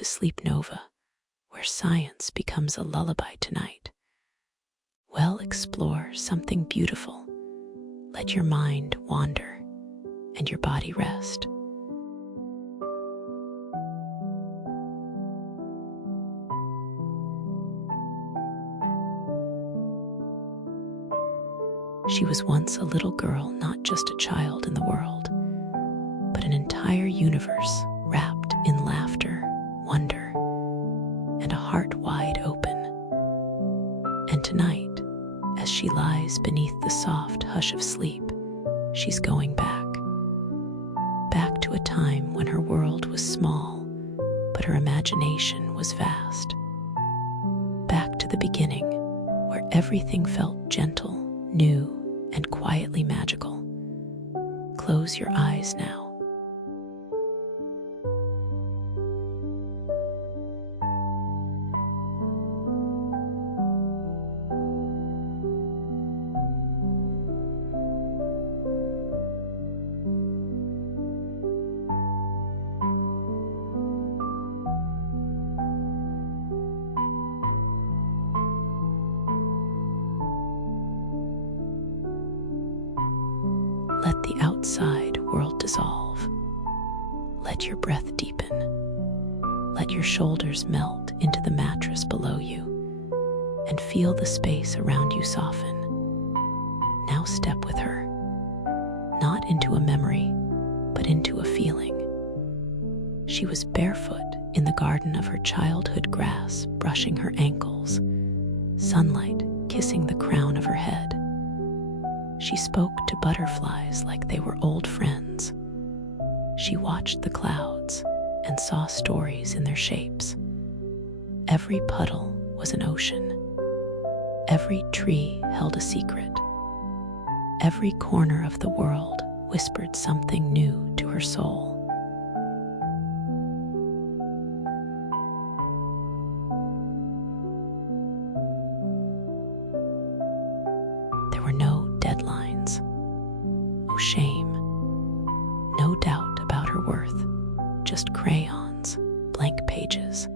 to SleepNova, where science becomes a lullaby tonight. Well, explore something beautiful. Let your mind wander and your body rest. She was once a little girl, not just a child in the world, but an entire universe wrapped in laughter, wonder, and a heart wide open. And tonight, as she lies beneath the soft hush of sleep, she's going back to a time when her world was small, but her imagination was vast. Back to the beginning, where everything felt gentle, new, and quietly magical. Close your eyes now. Let the outside world dissolve. Let your breath deepen. Let your shoulders melt into the mattress below you and feel the space around you soften. Now step with her, not into a memory, but into a feeling. She was barefoot in the garden of her childhood grass, brushing her ankles, sunlight kissing the crown of her head. She spoke to butterflies like they were old friends. She watched the clouds and saw stories in their shapes. Every puddle was an ocean. Every tree held a secret. Every corner of the world whispered something new to her soul. There were no deadlines, no shame, no doubt about her worth, just crayons, blank pages,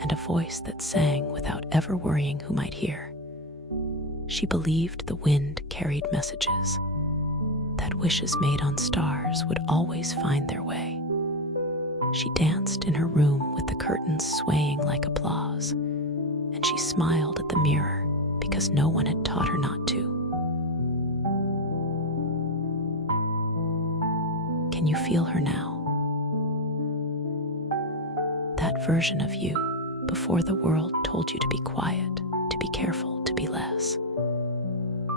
and a voice that sang without ever worrying who might hear. She believed the wind carried messages, that wishes made on stars would always find their way. She danced in her room with the curtains swaying like applause, and she smiled at the mirror because no one had taught her not to. Can you feel her now? That version of you before the world told you to be quiet, to be careful, to be less.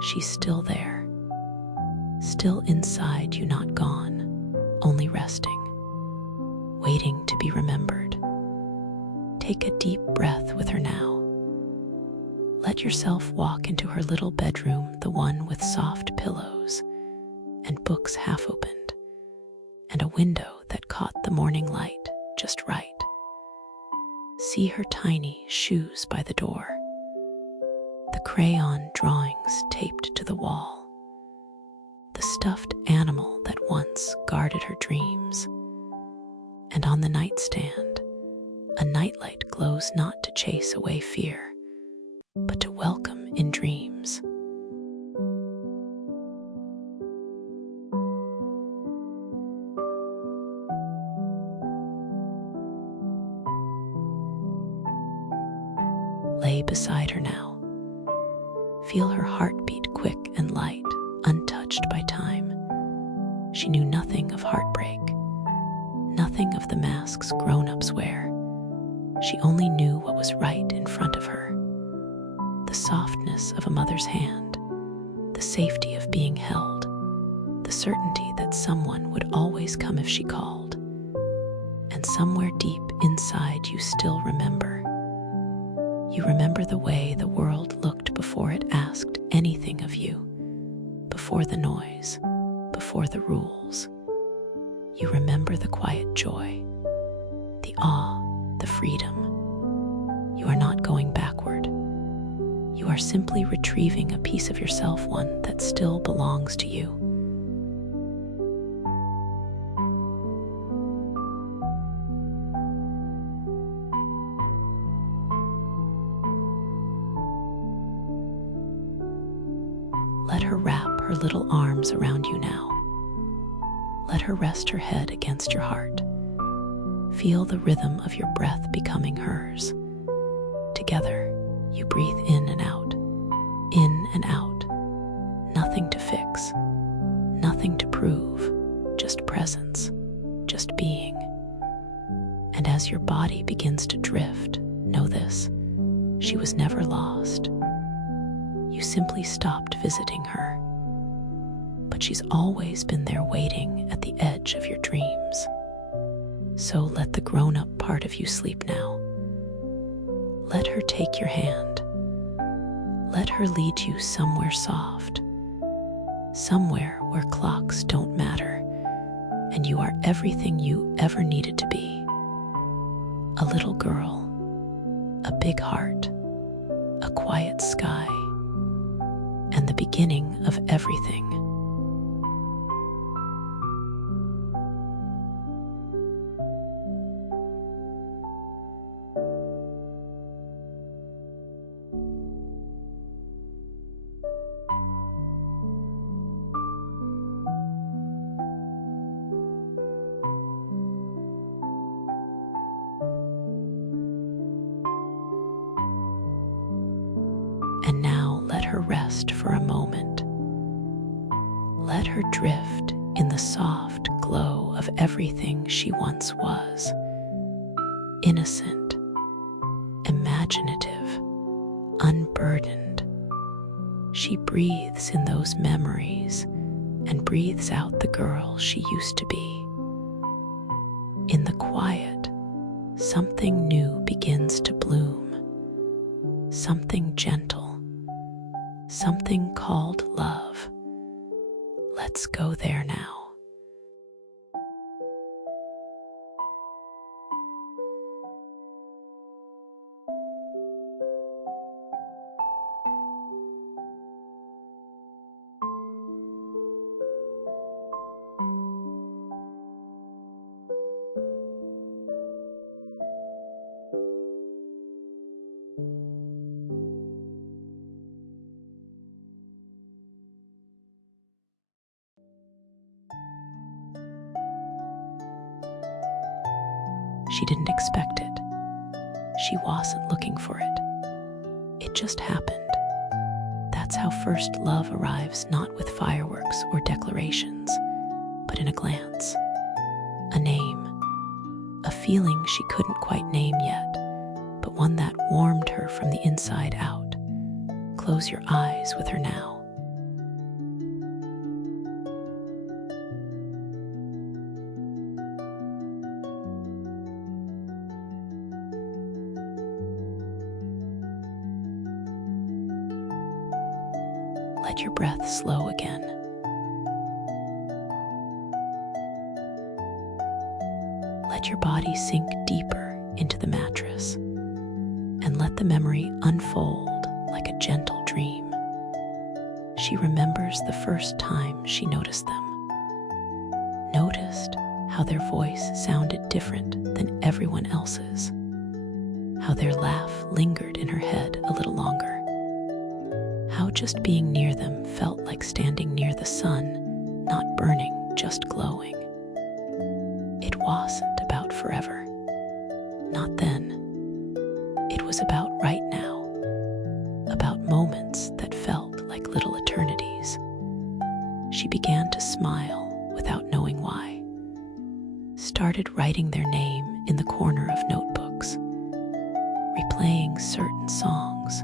She's still there, still inside you, not gone, only resting, waiting to be remembered. Take a deep breath with her now. Let yourself walk into her little bedroom, the one with soft pillows and books half opened, and a window that caught the morning light just right. See her tiny shoes by the door, the crayon drawings taped to the wall, the stuffed animal that once guarded her dreams. And on the nightstand, a nightlight glows not to chase away fear, but to welcome in dreams. Lay beside her now. Feel her heartbeat quick and light, untouched by time. She knew nothing of heartbreak, nothing of the masks grown-ups wear. She only knew what was right in front of her. The softness of a mother's hand, the safety of being held, the certainty that someone would always come if she called. And somewhere deep inside you still remember. You remember the way the world looked before it asked anything of you, before the noise, before the rules. You remember the quiet joy, the awe, the freedom. You are not going backward. You are simply retrieving a piece of yourself, one that still belongs to you. Let her wrap her little arms around you now. Let her rest her head against your heart. Feel the rhythm of your breath becoming hers. Together, you breathe in and out, in and out. Nothing to fix, nothing to prove, just presence, just being. And as your body begins to drift, know this: she was never lost. You simply stopped visiting her. But she's always been there waiting at the edge of your dreams. So let the grown-up part of you sleep now. Let her take your hand. Let her lead you somewhere soft, somewhere where clocks don't matter, and you are everything you ever needed to be. A little girl, a big heart, a quiet sky, and the beginning of everything. And now let her rest for a moment. Let her drift in the soft glow of everything she once was. Innocent, imaginative, unburdened. She breathes in those memories and breathes out the girl she used to be. In the quiet, something new begins to bloom. Something gentle. Something called love. Let's go there now. She didn't expect it. She wasn't looking for it. It just happened. That's how first love arrives, not with fireworks or declarations, but in a glance, a name, a feeling she couldn't quite name yet, but one that warmed her from the inside out. Close your eyes with her now. Let your breath slow again. Let your body sink deeper into the mattress and let the memory unfold like a gentle dream. She remembers the first time she noticed them. Noticed how their voice sounded different than everyone else's. How their laugh lingered in her head a little longer. How just being near them felt like standing near the sun, not burning, just glowing. It wasn't about forever. Not then. It was about right now. About moments that felt like little eternities. She began to smile without knowing why. Started writing their name in the corner of notebooks. Replaying certain songs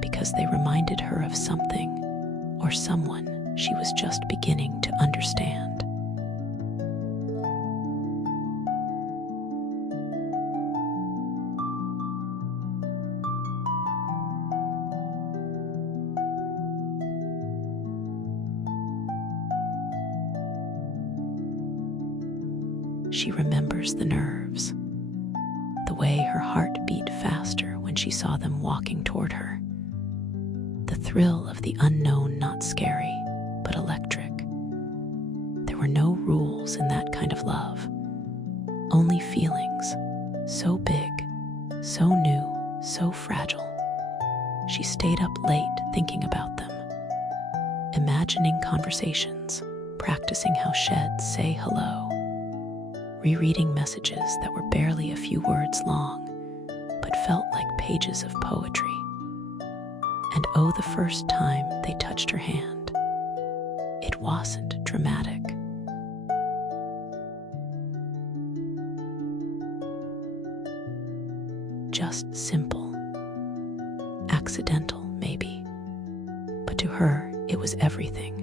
because they reminded her of something or someone she was just beginning to understand. She remembers the nerves, the way her heart beat faster when she saw them walking toward her. The thrill of the unknown, not scary, but electric. There were no rules in that kind of love, only feelings, so big, so new, so fragile. She stayed up late thinking about them. imagining conversations, practicing how sheds say hello, rereading messages that were barely a few words long, but felt like pages of poetry. And oh, the first time they touched her hand, it wasn't dramatic. Just simple, accidental maybe, but to her it was everything.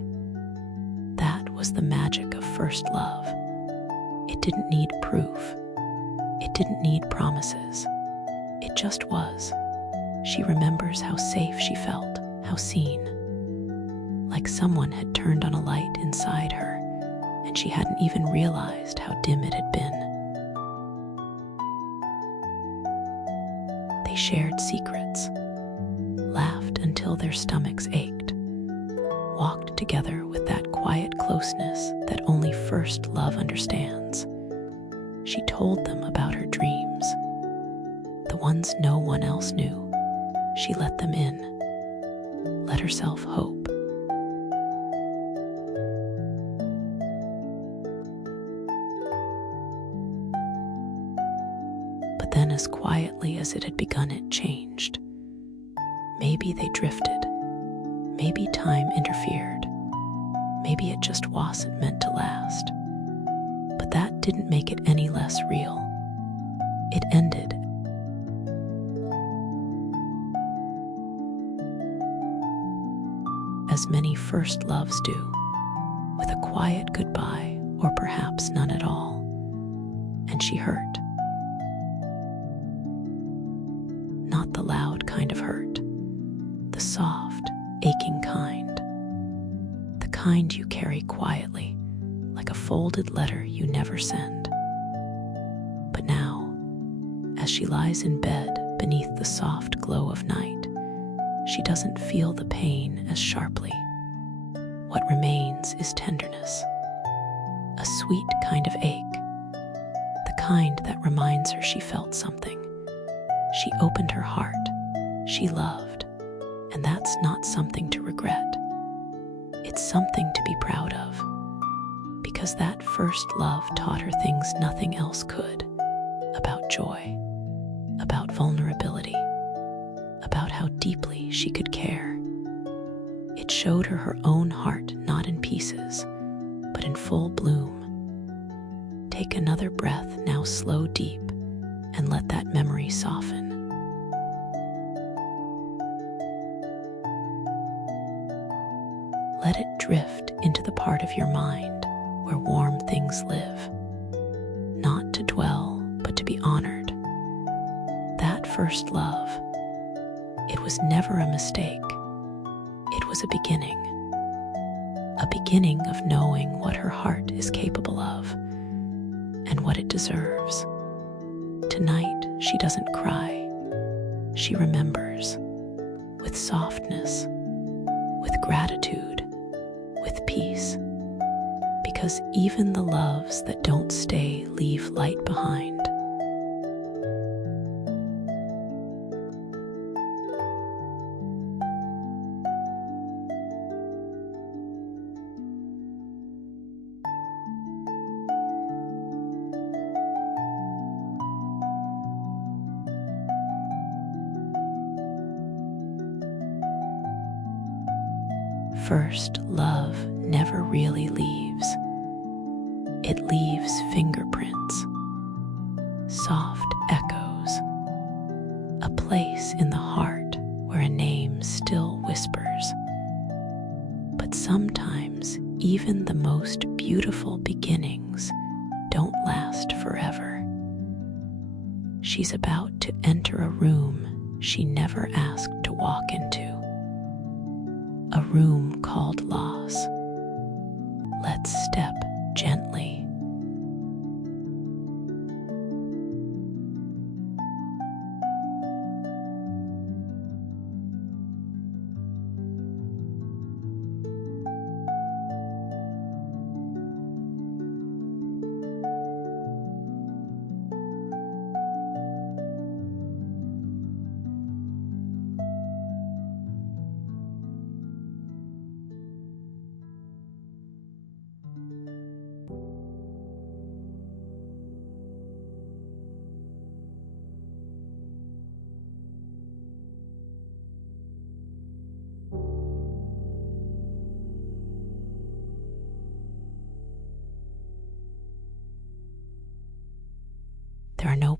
That was the magic of first love. It didn't need proof. It didn't need promises. It just was. She remembers how safe she felt, how seen. Like someone had turned on a light inside her, and she hadn't even realized how dim it had been. They shared secrets, laughed until their stomachs ached, walked together with that quiet closeness that only first love understands. She told them about her dreams, the ones no one else knew. She let them in, let herself hope. But then, as quietly as it had begun, it changed. Maybe they drifted. Maybe time interfered. Maybe it just wasn't meant to last. But that didn't make it any less real. It ended. As many first loves do, with a quiet goodbye, or perhaps none at all. And she hurt. Not the loud kind of hurt, the soft, aching kind. The kind you carry quietly, like a folded letter you never send. But now, as she lies in bed beneath the soft glow of night, she doesn't feel the pain as sharply. What remains is tenderness, a sweet kind of ache, the kind that reminds her she felt something. She opened her heart, she loved, and that's not something to regret. It's something to be proud of, because that first love taught her things nothing else could, about joy, about vulnerability, about how deeply she could care. It showed her her own heart not in pieces, but in full bloom. Take another breath now, slow, deep, and let that memory soften. Let it drift into the part of your mind where warm things live, not to dwell, but to be honored. That first love, it was never a mistake. It was a beginning of knowing what her heart is capable of and what it deserves. Tonight, she doesn't cry. She remembers, with softness, with gratitude, with peace, because even the loves that don't stay leave light behind. First love never really leaves. It leaves fingerprints, soft echoes, a place in the heart where a name still whispers. But sometimes even the most beautiful beginnings don't last forever. She's about to enter a room she never asked to walk into. A room called loss. Let's step gently.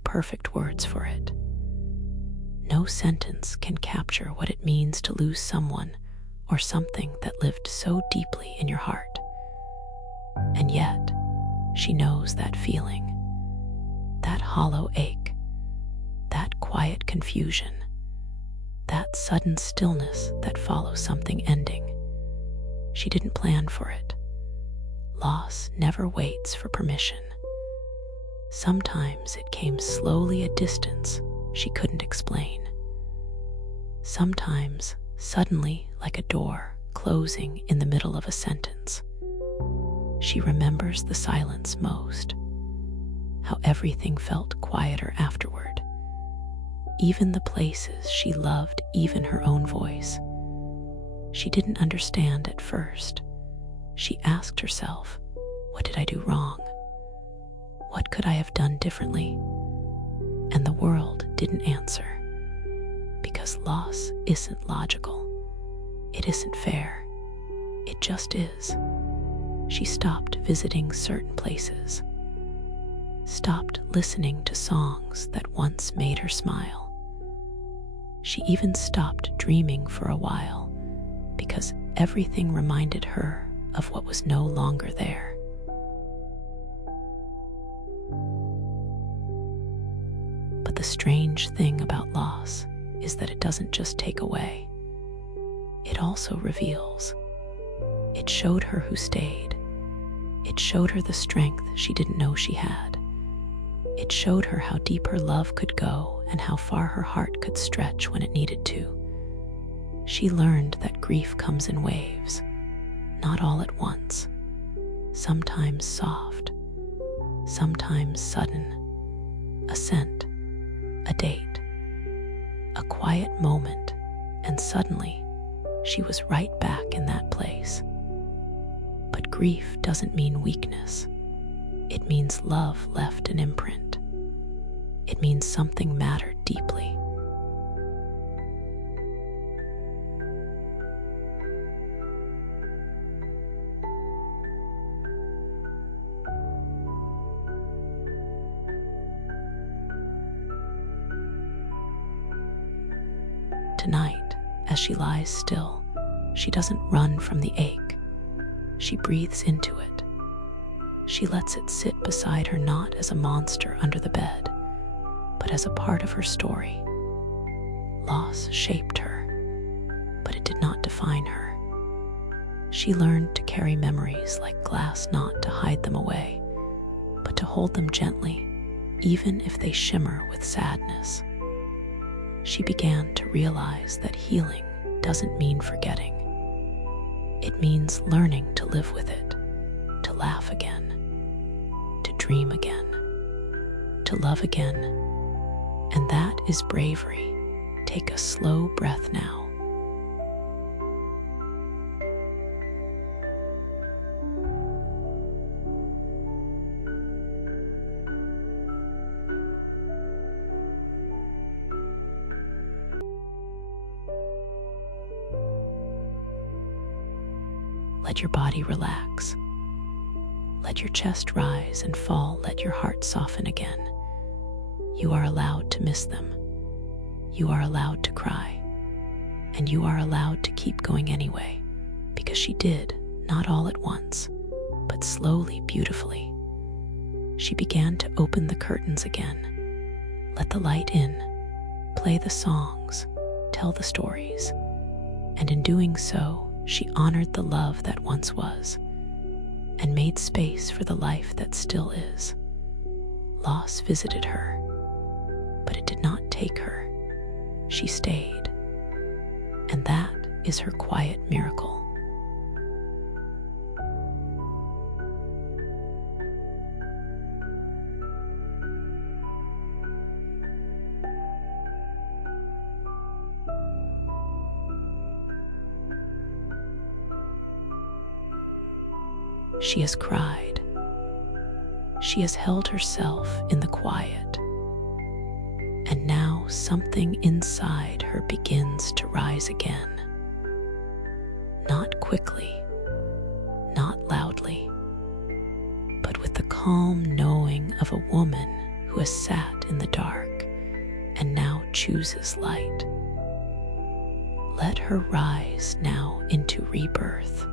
perfect words for it. No sentence can capture what it means to lose someone or something that lived so deeply in your heart. And yet, she knows that feeling, that hollow ache, that quiet confusion, that sudden stillness that follows something ending. She didn't plan for it. Loss never waits for permission. Sometimes it came slowly a distance she couldn't explain. Sometimes suddenly like a door closing in the middle of a sentence. She remembers the silence most, how everything felt quieter afterward. Even the places she loved, even her own voice. She didn't understand at first. She asked herself, what did I do wrong? What could I have done differently? And the world didn't answer. Because loss isn't logical. It isn't fair. It just is. She stopped visiting certain places. Stopped listening to songs that once made her smile. She even stopped dreaming for a while because everything reminded her of what was no longer there. But the strange thing about loss is that it doesn't just take away. It also reveals. It showed her who stayed. It showed her the strength she didn't know she had. It showed her how deep her love could go and how far her heart could stretch when it needed to. She learned that grief comes in waves, not all at once, sometimes soft, sometimes sudden, a scent, a date, a quiet moment, and suddenly she was right back in that place. But grief doesn't mean weakness. It means love left an imprint. It means something mattered deeply. Tonight, as she lies still, she doesn't run from the ache. She breathes into it. She lets it sit beside her not as a monster under the bed, but as a part of her story. Loss shaped her, but it did not define her. She learned to carry memories like glass, not to hide them away, but to hold them gently, even if they shimmer with sadness. She began to realize that healing doesn't mean forgetting. It means learning to live with it, to laugh again, to dream again, to love again. And that is bravery. Take a slow breath now. Let your body relax. Let your chest rise and fall. Let your heart soften again. You are allowed to miss them. You are allowed to cry. And you are allowed to keep going anyway, because she did, not all at once, but slowly, beautifully. She began to open the curtains again. Let the light in. Play the songs. Tell the stories. And in doing so, she honored the love that once was, and made space for the life that still is. Loss visited her, but it did not take her. She stayed, and that is her quiet miracle. She has cried. She has held herself in the quiet. And now something inside her begins to rise again. Not quickly, not loudly, but with the calm knowing of a woman who who has sat in the dark and now chooses light. Let her rise now into rebirth.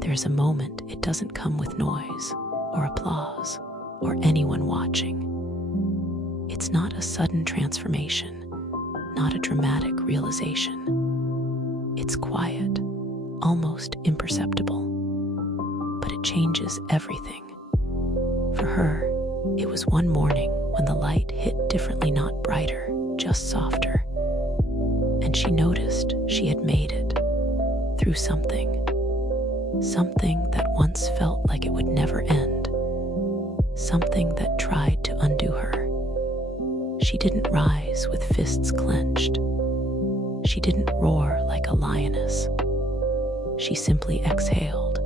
There's a moment it doesn't come with noise or applause or anyone watching. It's not a sudden transformation, not a dramatic realization. It's quiet, almost imperceptible, but it changes everything. For her, it was one morning when the light hit differently, not brighter, just softer. And she noticed she had made it through something that once felt like it would never end, something that tried to undo her. She didn't rise with fists clenched. She didn't roar like a lioness. She simply exhaled.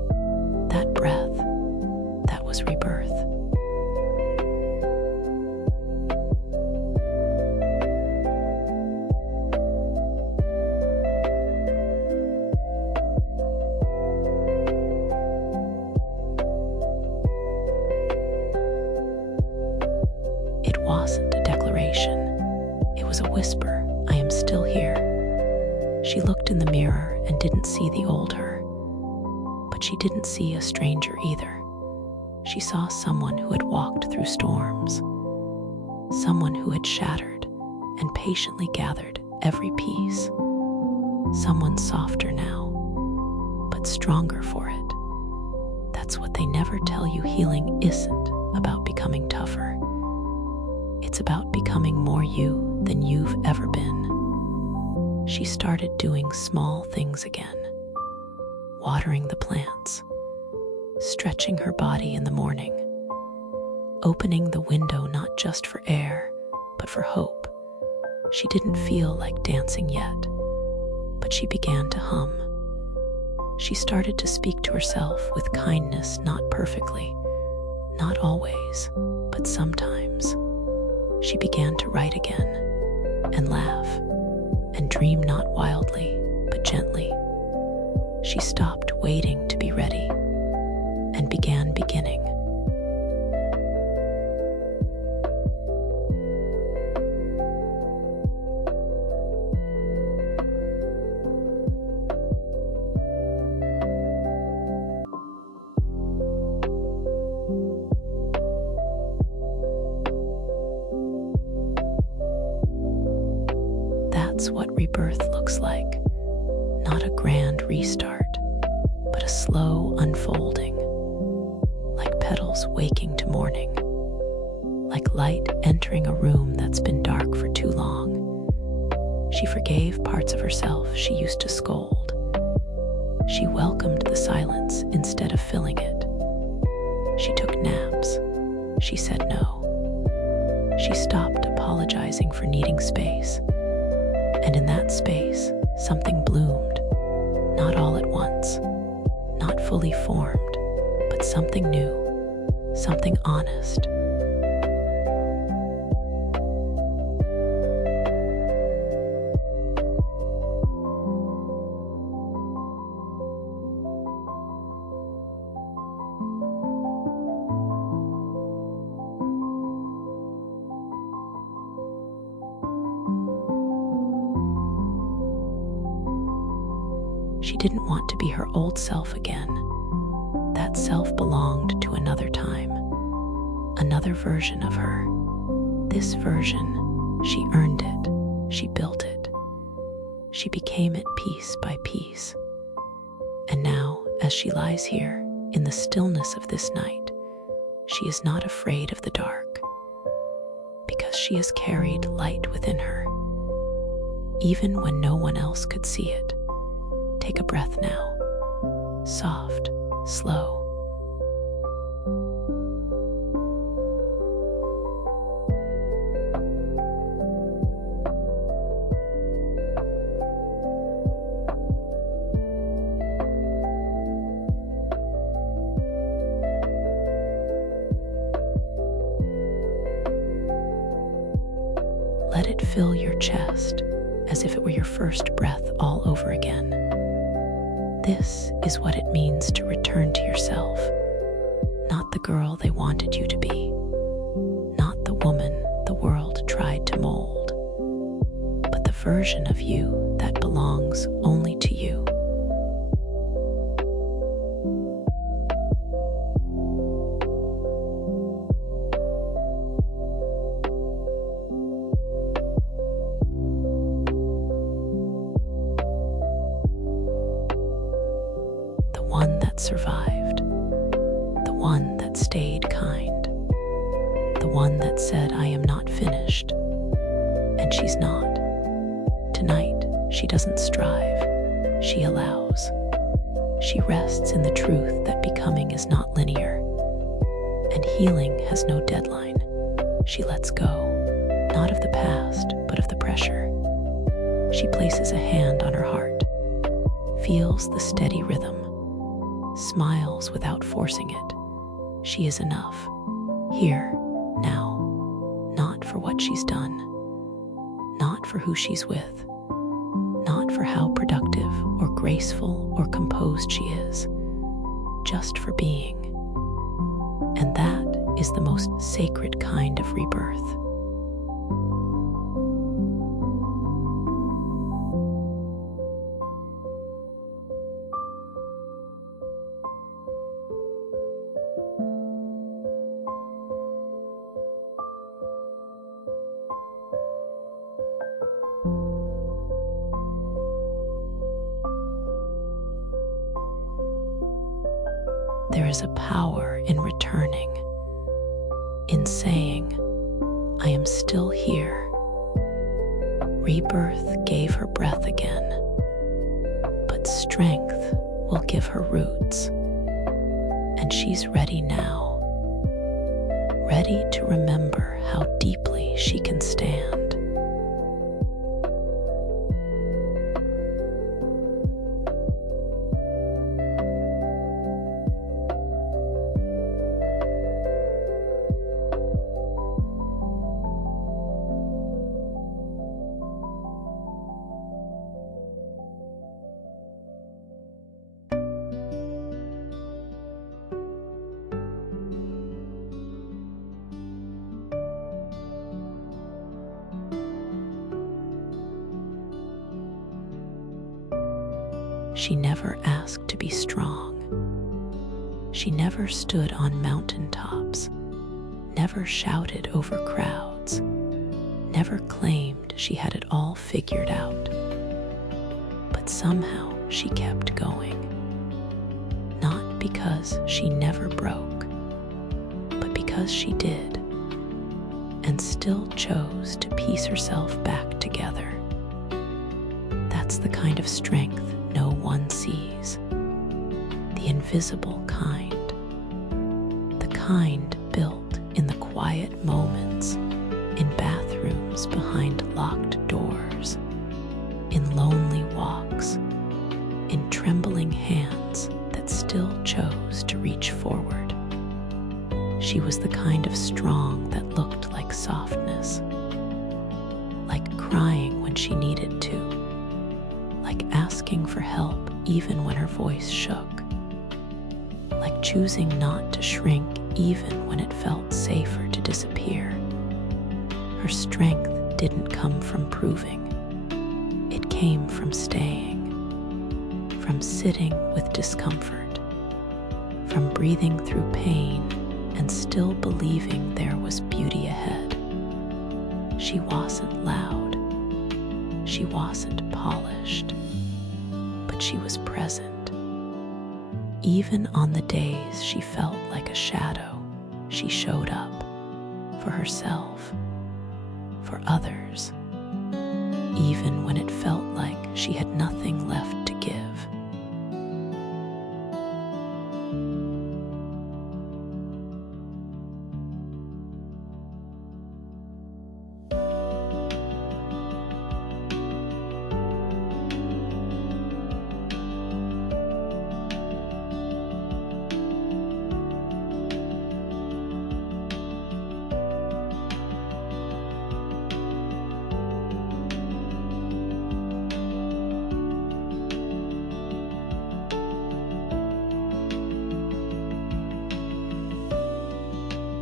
That breath, that was rebirth. It wasn't a declaration. It was a whisper. I am still here. She looked in the mirror and didn't see the old her. But she didn't see a stranger either. She saw someone who had walked through storms. Someone who had shattered and patiently gathered every piece. Someone softer now, but stronger for it. That's what they never tell you. Healing isn't about becoming tougher. It's about becoming more you than you've ever been. She started doing small things again. Watering the plants, stretching her body in the morning, opening the window not just for air, but for hope. She didn't feel like dancing yet, but she began to hum. She started to speak to herself with kindness, not perfectly, not always, but sometimes. She began to write again, and laugh, and dream not wildly, but gently. She stopped waiting to be ready, and began beginning. That's what rebirth looks like. Not a grand restart, but a slow unfolding. Like petals waking to morning. Like light entering a room that's been dark for too long. She forgave parts of herself she used to scold. She welcomed the silence instead of filling it. She took naps. She said no. She stopped apologizing for needing space. And in that space, something bloomed, not all at once, not fully formed, but something new, something honest. She didn't want to be her old self again. That self belonged to another time, another version of her. This version, she earned it, she built it. She became it piece by piece. And now, as she lies here in the stillness of this night, she is not afraid of the dark, because she has carried light within her, even when no one else could see it. Take a breath now, soft, slow. Let it fill your chest as if it were your first breath all over again. This is what it means to return to yourself, not the girl they wanted you to be, not the woman the world tried to mold, but the version of you that belongs only to you. One that survived, the one that stayed kind, the one that said, I am not finished, and she's not. Tonight, she doesn't strive, she allows. She rests in the truth that becoming is not linear, and healing has no deadline. She lets go, not of the past, but of the pressure. She places a hand on her heart, feels the steady rhythm, smiles without forcing it. She is enough, here, now, not for what she's done, not for who she's with, not for how productive or graceful or composed she is, just for being. And that is the most sacred kind of rebirth. There is a power in returning, in saying, I am still here. Rebirth gave her breath again, but strength will give her roots. And she's ready now, ready to remember how deeply she can stand. She never asked to be strong. She never stood on mountaintops, never shouted over crowds, never claimed she had it all figured out. But somehow she kept going, not because she never broke, but because she did, and still chose to piece herself back together. That's the kind of strength no one sees, the invisible kind, the kind built in the quiet moments, in bathrooms behind locked doors, in lonely walks, in trembling hands that still chose to reach forward. She was the kind of strong that looked like softness, like crying when she needed to, like asking for help even when her voice shook, like choosing not to shrink even when it felt safer to disappear. Her strength didn't come from proving. It came from staying, from sitting with discomfort, from breathing through pain and still believing there was beauty ahead. She wasn't loud. She wasn't polished, but she was present. even on the days she felt like a shadow, she showed up for herself, for others, even when it felt like she had nothing left to give.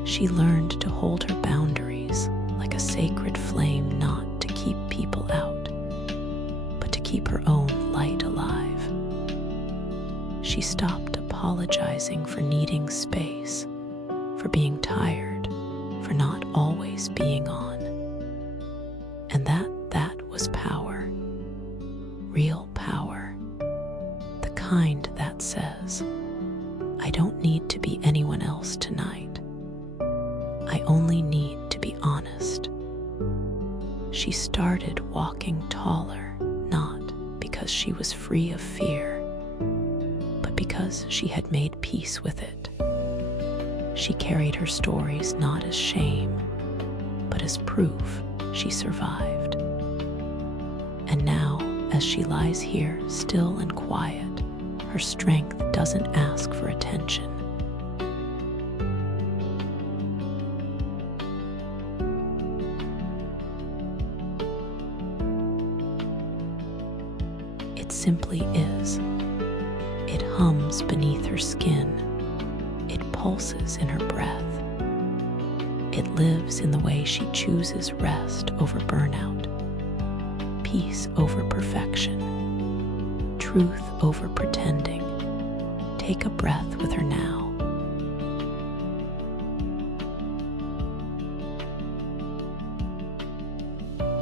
She learned to hold her boundaries like a sacred flame, not to keep people out, but to keep her own light alive. She stopped apologizing for needing space, for being tired, for not always being on. And that was power, real power, the kind that says, I don't need to be anyone else tonight. I only need to be honest. She started walking taller, not because she was free of fear, but because she had made peace with it. She carried her stories not as shame, but as proof she survived. And now, as she lies here, still and quiet, her strength doesn't ask for attention. It simply is. It hums beneath her skin. It pulses in her breath. It lives in the way she chooses rest over burnout, peace over perfection, truth over pretending. Take a breath with her now.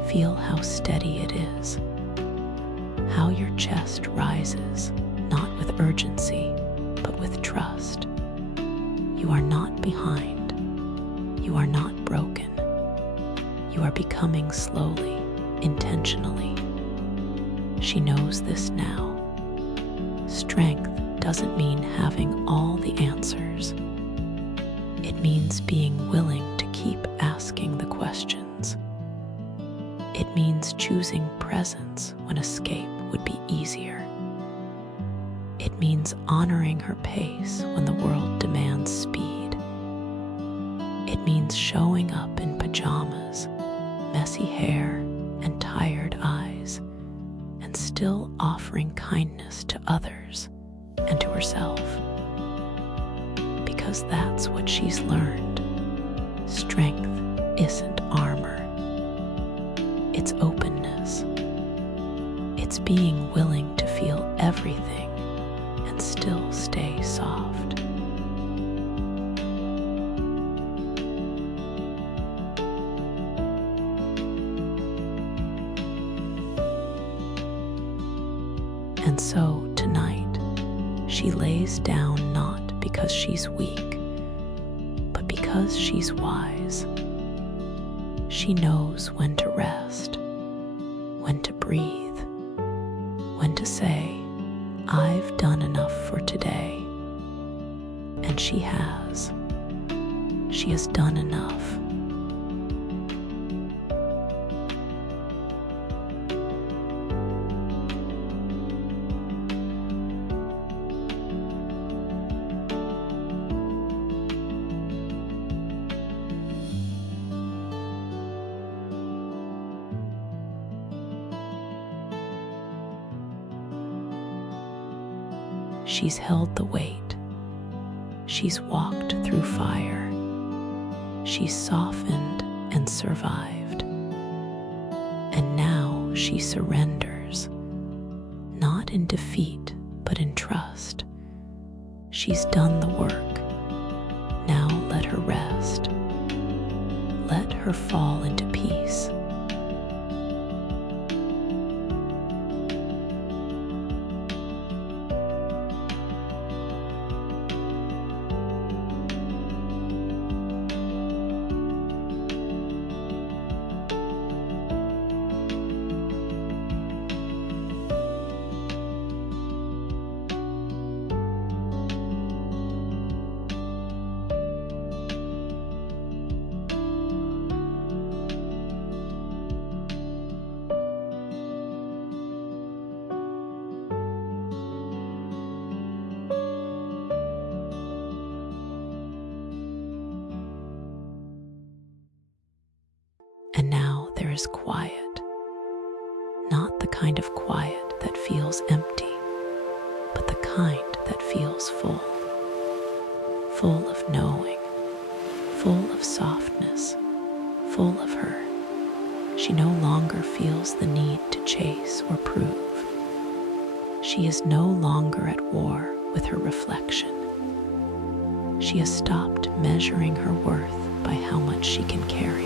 Feel how steady it is, how your chest rises, not with urgency, but with trust. You are not behind. You are not broken. You are becoming slowly, intentionally. She knows this now. Strength doesn't mean having all the answers. It means being willing to keep asking the questions. It means choosing presence when escape would be easier. It means honoring her pace when the world demands speed. It means showing up in pajamas, messy hair, and tired eyes, and still offering kindness to others and to herself. Because that's what she's learned. Strength isn't armor. It's openness. It's being willing to feel everything and still stay soft. And so tonight, she lays down not because she's weak, but because she's wise. She knows when to rest, when to breathe, when to say, I've done enough for today. And she has. She has done enough. She's held the weight. She's walked through fire. She's softened and survived. And now she surrenders, not in defeat, but in trust. She's done the work. Now let her rest. Let her fall into peace. is quiet, not the kind of quiet that feels empty, but the kind that feels full, full of knowing, full of softness, full of her. She no longer feels the need to chase or prove. She is no longer at war with her reflection. She has stopped measuring her worth by how much she can carry.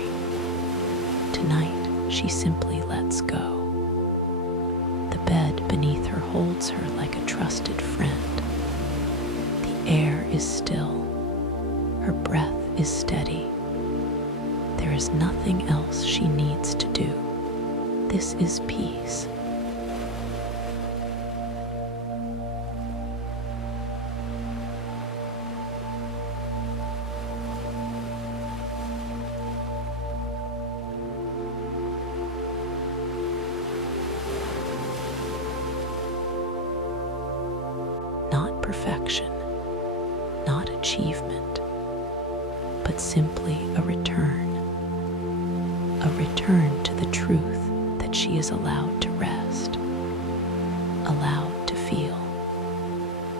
Tonight, she simply lets go. The bed beneath her holds her like a trusted friend. The air is still. Her breath is steady. There is nothing else she needs to do. This is peace. Not perfection, not achievement, but simply a return to the truth that she is allowed to rest, allowed to feel,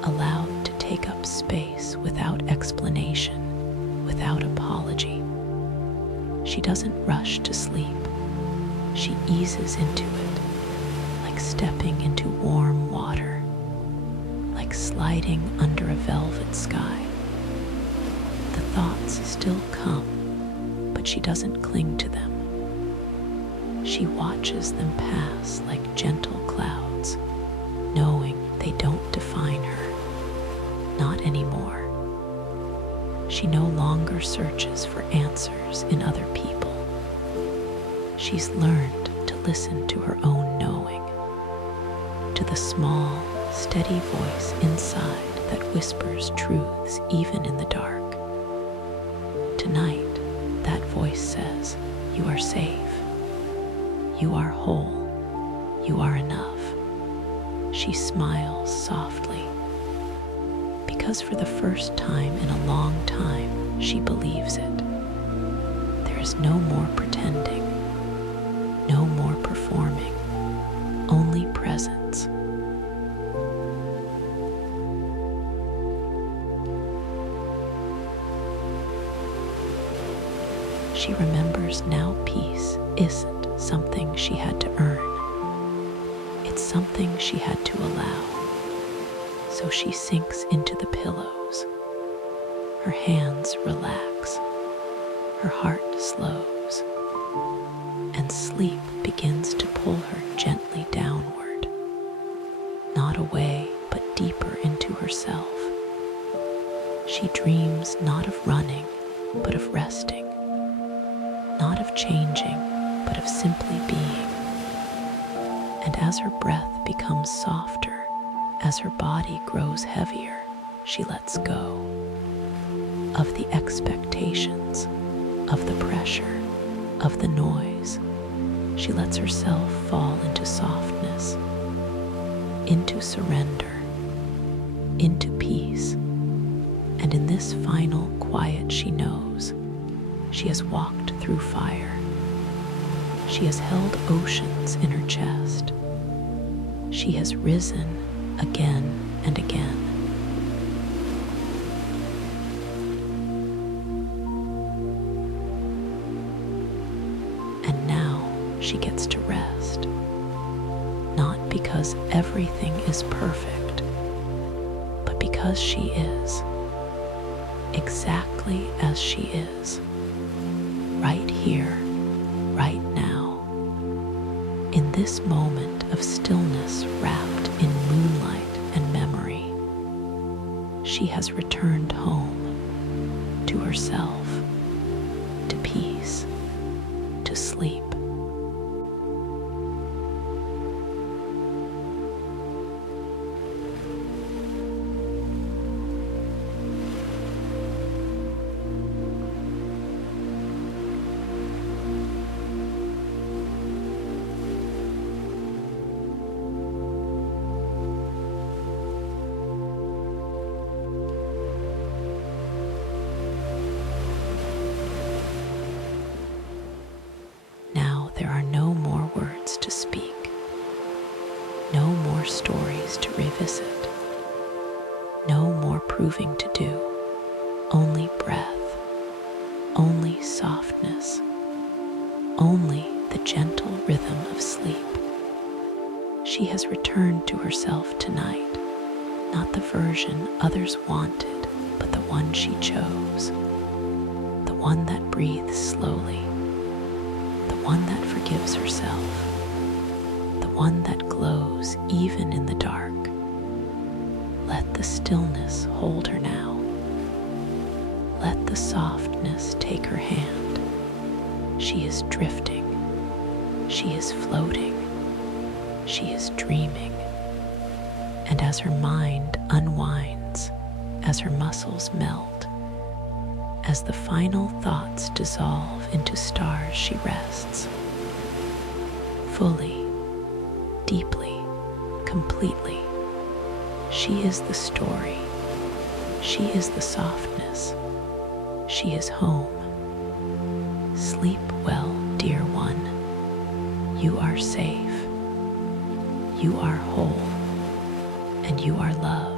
allowed to take up space without explanation, without apology. She doesn't rush to sleep. She eases into it, like stepping into warm water, like sliding under a velvet sky. The thoughts still come, but she doesn't cling to them. She watches them pass like gentle clouds, knowing they don't define her, not anymore. She no longer searches for answers in other people. She's learned to listen to her own knowing, to the small, steady voice inside that whispers truths even in the dark. Tonight, that voice says, "You are safe. You are whole. You are enough." She smiles softly, because for the first time in a long time, she believes it. There is no more pretending, no more performing, only presence. She remembers now peace isn't something she had to earn. It's something she had to allow. So she sinks into the pillows. Her hands relax. Her heart slows. And sleep begins to pull her gently downward. Not away, but deeper into herself. She dreams not of running, but of resting. Not of changing, but of simply being. And as her breath becomes softer, as her body grows heavier, she lets go of the expectations, of the pressure, of the noise. She lets herself fall into softness, into surrender, into peace. And in this final quiet, she knows she has walked through fire. She has held oceans in her chest. She has risen again and again. And now she gets to rest, not because everything is perfect, but because she is, exactly as she is, right here, right now. In this moment of stillness wrapped in moonlight and memory, she has returned home, to herself, to peace, to sleep. to revisit. No more proving to do, only breath, only softness, only the gentle rhythm of sleep. She has returned to herself tonight, not the version others wanted, but the one she chose, the one that breathes slowly, the one that forgives herself, the one that glows even in the dark. Let the stillness hold her now. Let the softness take her hand. She is drifting. She is floating. She is dreaming. And as her mind unwinds, as her muscles melt, as the final thoughts dissolve into stars, she rests. Fully, deeply, completely. She is the story. She is the softness. She is home. Sleep well, dear one. You are safe. You are whole. And you are loved.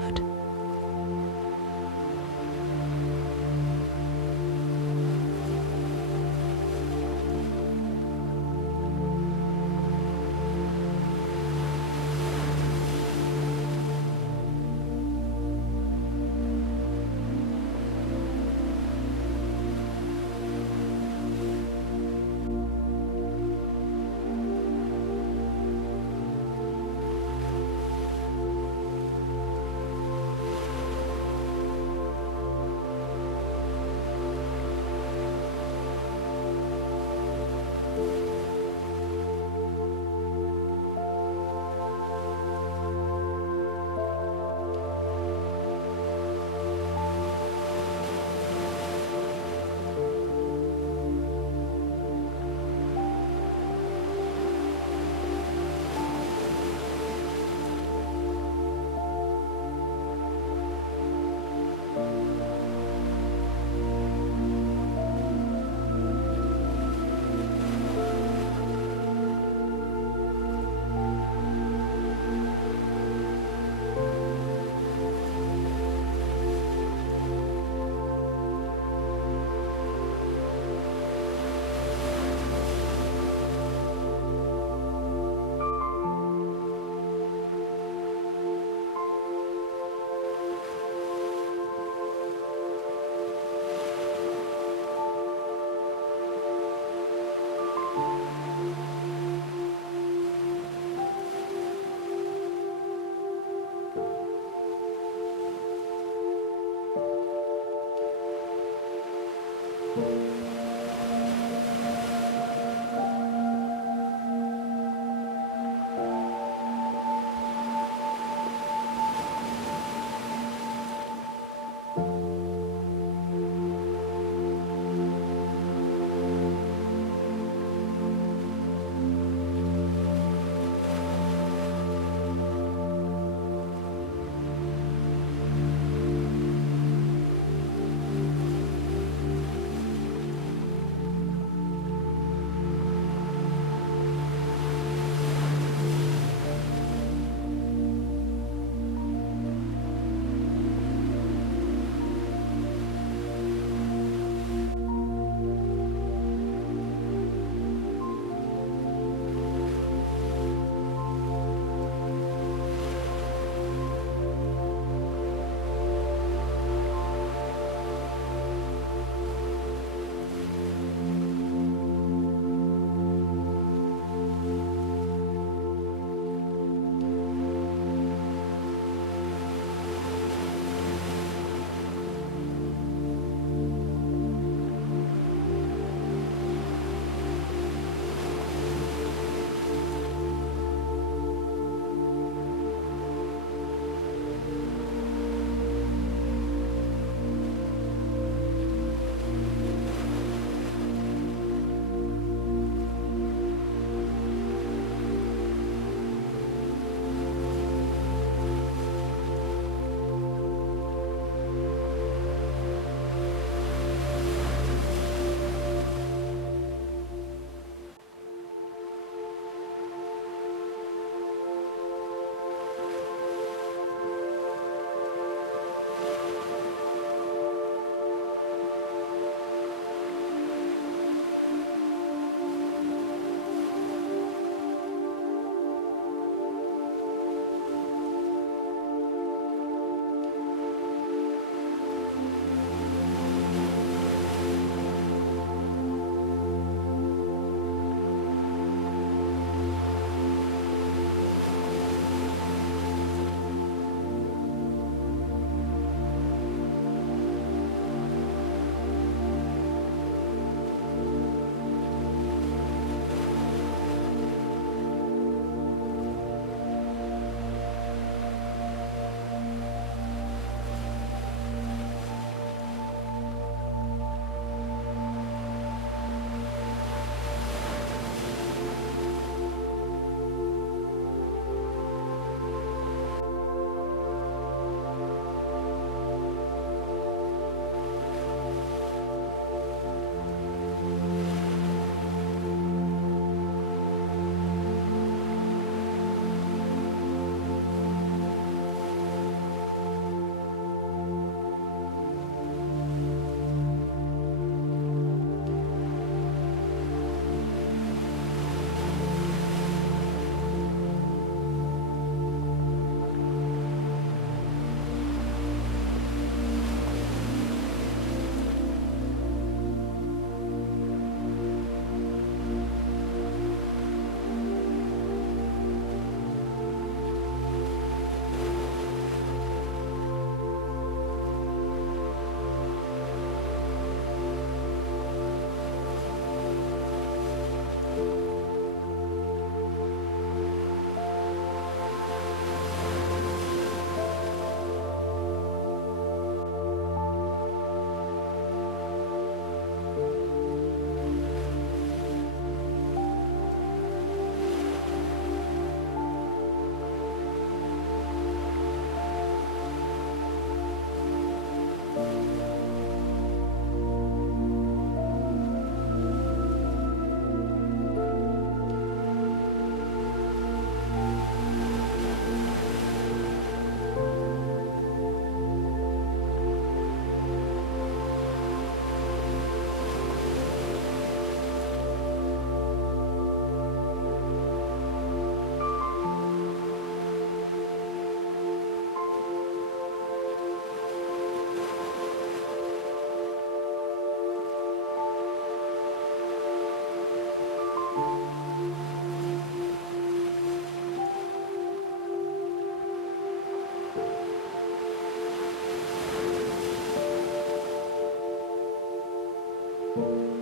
you.